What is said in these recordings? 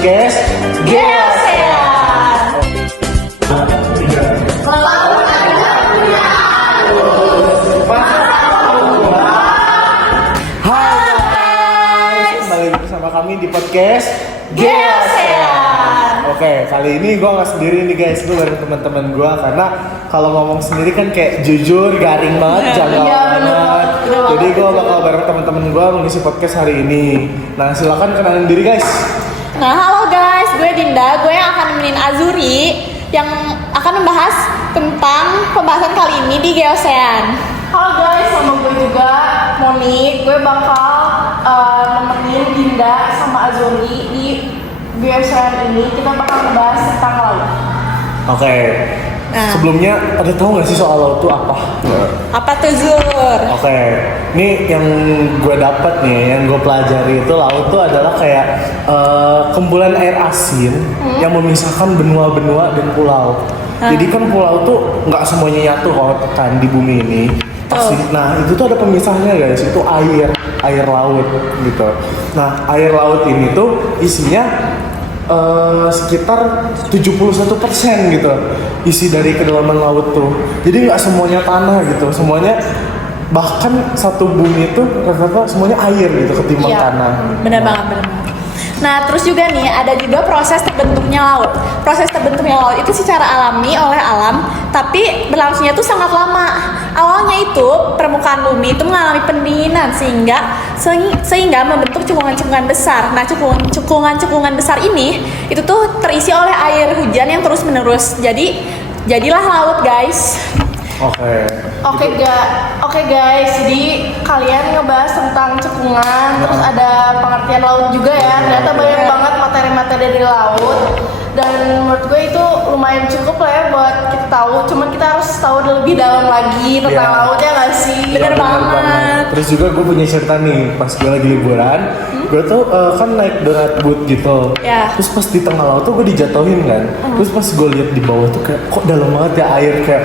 podcast Geosean. Hai guys, kembali bersama kami di podcast Geosean. Oke, kali ini gue nggak sendiri nih guys, gue bareng teman-teman gue karena kalau ngomong sendiri kan kayak jujur, garing banget, janggal banget. Jadi gue bakal bareng teman-teman gue mengisi podcast hari ini. Nah, silakan kenalin diri guys. Nah, halo guys, gue Dinda, gue yang akan nemenin Azuri yang akan membahas tentang pembahasan kali ini di Geosean. Halo guys, sama gue juga Moni. Gue bakal nemenin Dinda sama Azuri di Geosean ini. Kita bakal ngebahas tentang laut. Oke. Sebelumnya ada tahu nggak sih soal laut itu apa? Apa tuh Zur? Oke, ini yang gue dapat nih, yang gue pelajari itu laut itu adalah kayak kumpulan air asin yang memisahkan benua-benua dan pulau. Jadi kan pulau tuh nggak semuanya nyatu kan di bumi ini. Pasti. Nah itu tuh ada pemisahnya guys, itu air laut gitu. Nah air laut ini tuh isinya sekitar 71% gitu isi dari kedalaman laut tuh. Jadi nggak semuanya tanah gitu, semuanya bahkan satu bumi itu rata-rata semuanya air gitu ketimbang tanah. Bener banget. Nah, terus juga nih ada juga proses terbentuknya laut. Proses terbentuknya laut itu secara alami oleh alam, tapi berlangsungnya itu sangat lama. Awalnya itu permukaan bumi itu mengalami pendinginan sehingga membentuk cekungan-cekungan besar. Nah, cekungan-cekungan besar ini itu tuh terisi oleh air hujan yang terus-menerus. Jadilah laut, guys. Oke guys, jadi kalian ngebahas tentang cekungan, terus ada pengertian laut juga ya. Ternyata banyak banget materi-materi dari laut. Dan menurut gue itu lumayan cukup lah ya buat kita tahu. Cuman kita harus tahu lebih dalam lagi tentang laut ya nggak sih? Bener banget. Terus juga gue punya cerita nih, pas gue lagi liburan, gue tuh kan naik donat boat gitu. Terus pas di tengah laut tuh gue dijatuhin kan. Terus pas gue lihat di bawah tuh kayak kok dalam banget ya air, kayak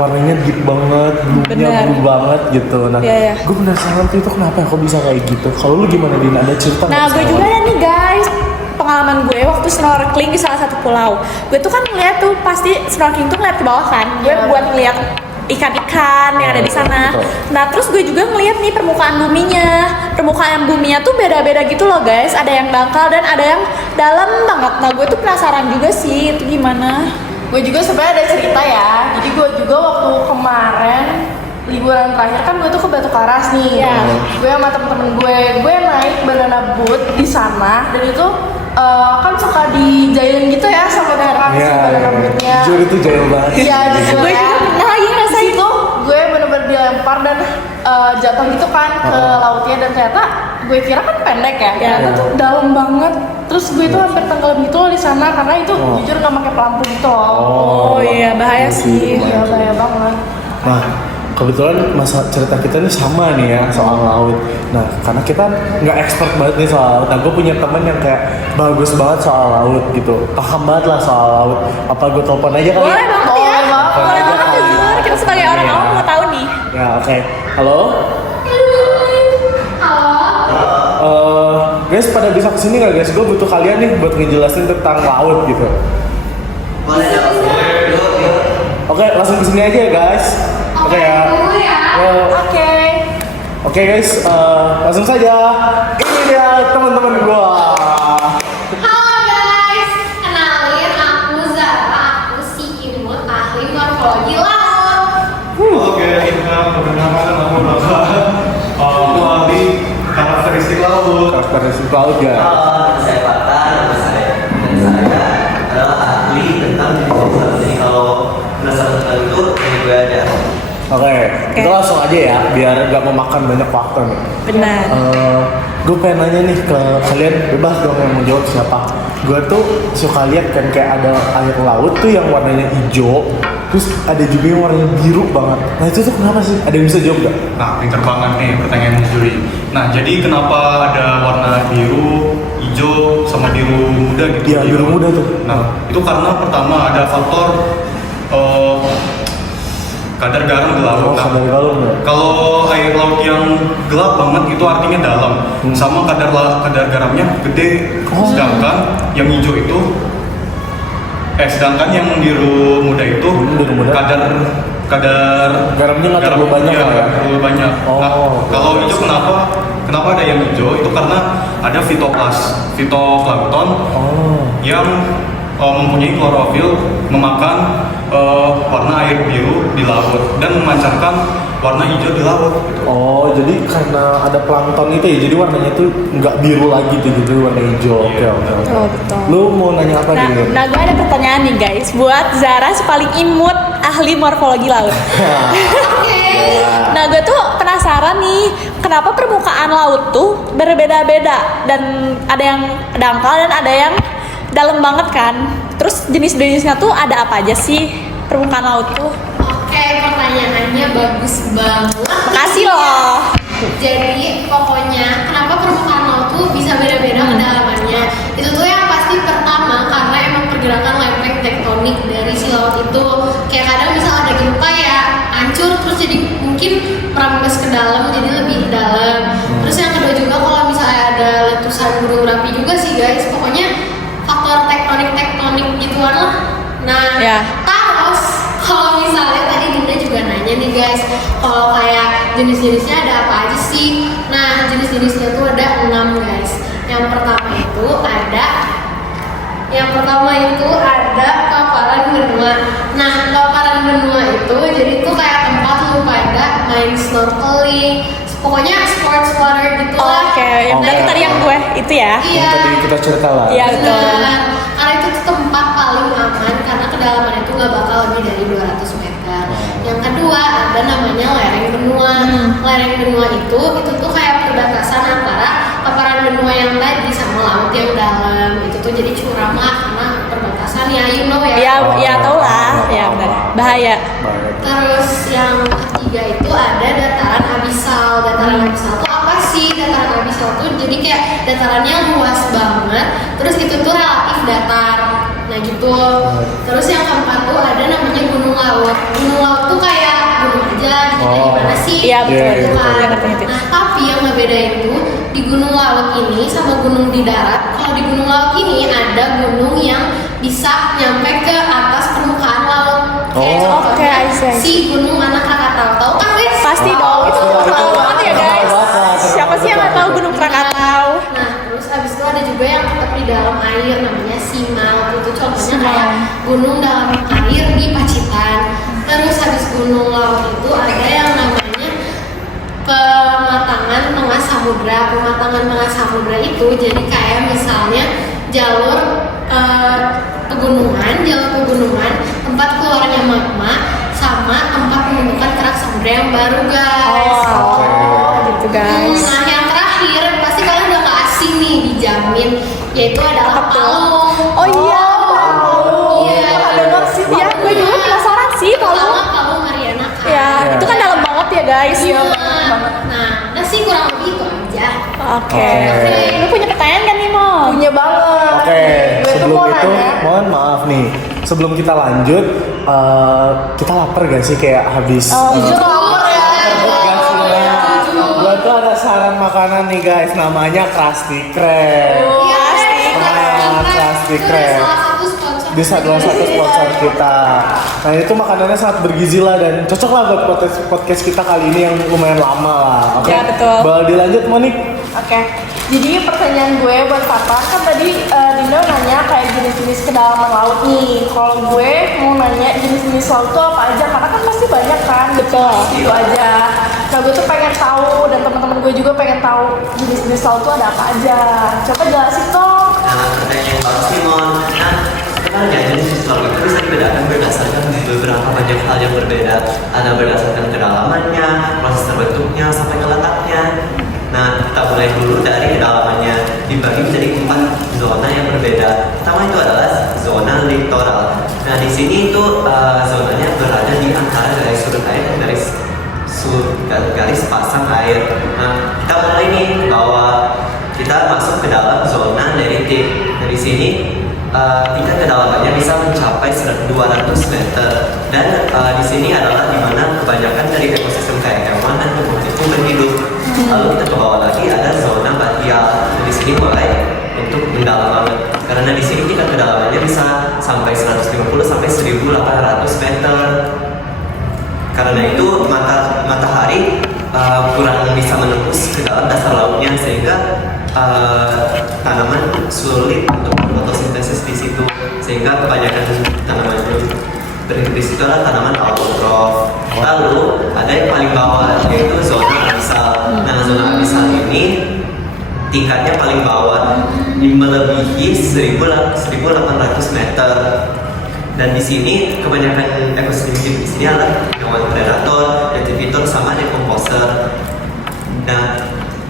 warnanya deep banget, blue-nya blue banget gitu. Nah, gue penasaran tuh itu kenapa ya kok bisa kayak gitu. Kalau lu gimana Din? Ada cerita? Nah, gue juga ada nih guys. Pengalaman gue waktu snorkeling di salah satu pulau. Gue tuh kan ngeliat tuh pasti snorkeling tuh ngeliat ke bawah kan. Gue buat ngeliat ikan-ikan yang ada di sana. Nah, terus gue juga ngeliat nih permukaan buminya. Permukaan buminya tuh beda-beda gitu loh guys. Ada yang dangkal dan ada yang dalam banget. Nah, gue tuh penasaran juga sih itu gimana. Gue juga sebenarnya ada cerita ya. Jadi gue juga waktu kemarin liburan terakhir kan gue tuh ke Batu Karas nih. Gue sama temen-temen gue naik banana boat di sana dan itu kan suka dijailin gitu ya sama orang banana boatnya. Jujur itu jauh banget. Iya jujur Gue juga pernah lagi ngerasain itu. Gue bener-bener dilempar dan jatuh gitu kan ke lautnya dan ternyata gue kira kan pendek ya. Ternyata tuh dalam banget. Terus gue tuh hampir tenggelam gitu loh di sana karena itu jujur nggak pakai pelampung gitu loh. Oh iya bahaya sih. Iya bahaya banget. Nah, kebetulan masa cerita kita ini sama nih ya soal laut. Nah, karena kita nggak expert banget nih soal laut. Nah, gue punya teman yang kayak bagus banget soal laut gitu, paham banget lah soal laut. Apa gue telepon aja kali? Boleh banget ya. Boleh banget tuh Zur. Kita sebagai orang awam mau tahu nih. Ya oke. Halo. Guys, pada bisa kesini nggak guys? Gue butuh kalian nih buat ngejelasin tentang laut gitu. Boleh ya, yuk. Oke, langsung kesini aja ya guys. Oke ya. Oke guys, langsung saja. Ini dia teman-teman gua. Halo guys, kenalin aku Zara, aku si Imut, ahli morfologi laut. Oke, perkenalkan aku Bapak. Aku ahli karakteristik laut. Karakteristik laut ya. Saya Fatan, nama saya adalah ahli tentang jenis. Jadi kalau penasaran tentang itu, ini gue aja. Oke, kita langsung aja ya, biar gak memakan banyak waktu nih. Benar. Gue pengen nanya nih ke kalian, bebas dong yang mau jawab siapa. Gue tuh suka lihat kan kayak ada air laut tuh yang warnanya hijau, terus ada juga yang warnanya biru banget. Nah itu tuh kenapa sih? Ada yang bisa jawab gak? Nah, pinter banget nih pertanyaan juri. Nah, jadi kenapa ada warna biru, hijau, sama biru muda gitu? Iya, biru muda tuh. Nah, itu karena pertama ada faktor kadar garam di laut. Oh, kadar garam ya? Kalau air laut yang gelap banget itu artinya dalam, sama kadar garamnya gede. Sedangkan yang hijau itu sedangkan yang biru muda itu biru muda. kadar Garamnya nggak terlalu banyak iya, lah ya? nggak terlalu banyak. Oh, Nah, kalau hijau kenapa ada yang hijau itu karena ada fitoplankton yang mempunyai klorofil memakan warna air biru di laut dan memancarkan warna hijau di laut gitu. Oh, jadi karena ada plankton itu ya, jadi warnanya itu nggak biru lagi tuh, jadi warna hijau. Oke. Oh, betul. Lu mau nanya apa Nah, nih? gue ada pertanyaan nih guys, buat Zara si paling imut ahli morfologi laut. Nah, gue tuh penasaran nih, kenapa permukaan laut tuh berbeda-beda dan ada yang dangkal dan ada yang dalam banget kan? Terus jenis-jenisnya tuh ada apa aja sih permukaan laut tuh? Oke, pertanyaannya bagus banget. Makasih loh. Jadi pokoknya kenapa permukaan laut tuh bisa beda-beda kedalamannya? Itu tuh yang pasti pertama karena emang pergerakan lempeng tektonik dari si laut itu. Kayak kadang misal ada gempa ya hancur terus jadi mungkin merembes ke dalam jadi lebih dalam. Terus yang kedua juga kalau misalnya ada letusan gunung berapi juga sih guys. Pokoknya faktor tektonik gituan lah. Nah, Ya. terus kalau misalnya tadi Dinda juga nanya nih guys, kalau kayak jenis-jenisnya ada apa aja sih? Nah, jenis-jenisnya tuh ada 6 guys. Yang pertama itu ada paparan benua. Nah, paparan benua itu jadi tuh kayak tempat lu pada main snorkeling, pokoknya sports water gitu lah. Oke, yang berarti tadi yang gue itu ya? Iya. Yang tadi kita cerita lah. Iya, betul. Benar. Karena itu tuh tempat paling aman karena kedalaman itu nggak bakal lebih dari 200 meter. Yang kedua ada namanya lereng benua. Lereng benua itu tuh kayak perbatasan antara paparan benua yang tadi sama laut yang dalam. Itu tuh jadi curam lah karena perbatasan ya, you know ya. Ya tau lah, ya benar. Bahaya. Terus yang ketiga itu ada dataran abisal. Dataran abisal itu apa sih? Dataran abisal tuh jadi kayak datarannya luas banget. Terus itu tuh relatif datar. Nah gitu. Terus yang keempat tuh ada namanya gunung laut. Gunung laut tuh kayak gunung aja gitu. Gimana sih? Iya, betul. Gitu kan. Iya, ngerti. Nah tapi yang ngebedain tuh di gunung laut ini sama gunung di darat. Kalau di gunung laut ini ada gunung yang bisa nyampe ke atas permukaan laut. Kayak Oh, contohnya oke, I see. si gunung anak Krakatau. Tahu kan wes? Pasti dong, itu terkenal banget ya guys. Siapa sih yang nggak tahu Gunung Krakatau? Nah, terus abis itu ada juga yang tetap di dalam air namanya Simal. Itu contohnya kayak gunung dalam air di Pacitan. Terus habis gunung laut itu ada yang namanya Pematangan Tengah Samudra. Pematangan Tengah Samudra itu jadi kayak misalnya jalur pegunungan, tempat keluarnya magma sama tempat pembentukan kerak samudra yang baru guys. Gitu guys. Nah, yang terakhir pasti kalian udah gak asing nih, dijamin, yaitu adalah Palung. Oh iya. Iya. Iya, gue juga penasaran sih Pertama Palung. Palung Mariana kan. Ya, itu kan dalam banget ya guys. Iya. Nah, udah sih kurang lebih itu aja. Oke. Lu punya pertanyaan kan nih Mo? Punya banget. Oke, Gue tuh sebelum mau itu nanya. mohon maaf nih. Sebelum kita lanjut, kita lapar gak sih kayak habis? Jujur lapar ya. Gua tuh ada saran makanan nih guys, namanya Krusty Krab. Iya, Krusty itu Krab. salah satu sponsor. Bisa salah satu sponsor kita. Nah itu makanannya sangat bergizi lah dan cocok lah buat podcast kita kali ini yang lumayan lama lah. Oke. Ya, betul. Boleh dilanjut Monik? Oke, jadi pertanyaan gue buat Papa kan tadi Dinda nanya kayak jenis-jenis kedalaman laut nih. Kalau gue mau nanya jenis-jenis laut tuh apa aja karena kan pasti banyak kan. Betul. Itu aja. Nah gue tuh pengen tahu dan teman-teman gue juga pengen tahu jenis-jenis laut tuh ada apa aja. Coba jelasin dong. Nah, pertanyaan Pak Simon. Nah, sebenarnya jenis laut itu bisa dibedakan berdasarkan beberapa banyak hal yang berbeda. Ada berdasarkan kedalamannya, proses terbentuknya, sampai ke letaknya. Nah, kita mulai dulu dari kedalamannya. Dibagi menjadi 4 zona yang berbeda. Pertama itu adalah zona littoral. Nah, di sini itu zonanya berada di antara garis surut air dan garis pasang air. Nah, kita mulai nih bahwa kita masuk ke dalam zona neritik. Nah, di sini tingkat kedalamannya bisa mencapai 200 meter. Dan di sini adalah dimana kebanyakan dari ekosistem kayak hewan dan tumbuh itu berhidup. Lalu kita ke bawah lagi ada zona batial. Di sini mulai untuk mendalam banget. Karena di sini tingkat kedalamannya bisa sampai 150 sampai 1.800 meter. Karena itu matahari kurang bisa menembus ke dalam dasar lautnya sehingga tanaman sulit untuk fotosintesis di situ, sehingga kebanyakan tanaman yang berhidup di situ adalah tanaman autotrof. Lalu ada yang paling bawah yaitu zona abisal. Nah, zona abisal ini tingkatnya paling bawah melebihi 1.800 meter. Dan di sini kebanyakan ekosistem hidup di sini adalah hewan predator, detritivor sama decomposer. Nah,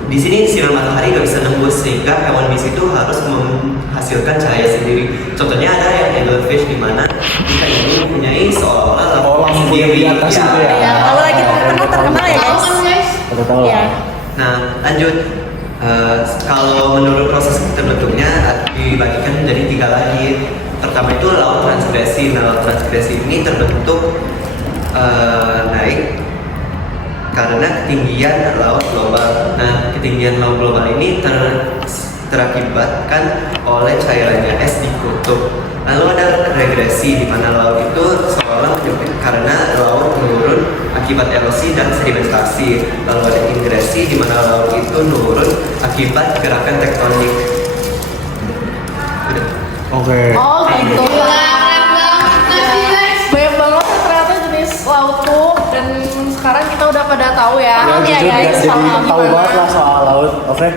di sini sinar matahari nggak bisa nembus sehingga hewan di situ harus menghasilkan cahaya sendiri. Contohnya ada yang anglerfish di mana ikan ini mempunyai seolah-olah lampu sendiri. Di atas itu ya. Ya, kalau lagi terkenal ya Tahu guys. kan guys? Udah tahu Iya. lah. Nah, lanjut. Kalau menurut proses terbentuknya dibagikan menjadi 3 lagi. Pertama itu laut transgresi. Nah, laut transgresi ini terbentuk naik karena ketinggian laut global. Nah, ketinggian laut global ini terakibatkan oleh cairannya es di kutub. Lalu ada regresi di mana laut itu seolah menyempit karena laut menurun akibat erosi dan sedimentasi. Lalu ada ingresi di mana laut itu menurun akibat gerakan tektonik. Udah. Oke. Oh gitu. Gila, keren banget nggak sih guys? Banyak banget ternyata jenis laut tuh, dan sekarang kita udah pada tahu ya. Ya, Iya, jujur guys, jadi paham. tahu banget lah soal laut. Oke.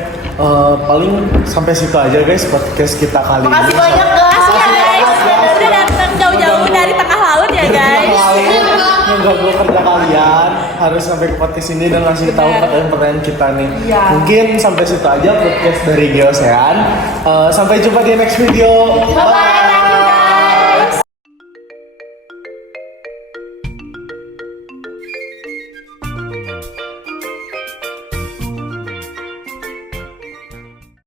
Paling sampai situ aja guys podcast kita kali ini. Makasih banyak guys. Makasih ya guys. Udah datang jauh-jauh dari tengah laut ya guys. Mengganggu kerja kalian harus sampai ke podcast ini dan ngasih tahu Benar. pertanyaan-pertanyaan kita nih. Iya. Mungkin sampai situ aja podcast dari Geosean. Sampai jumpa di next video. Bye-bye.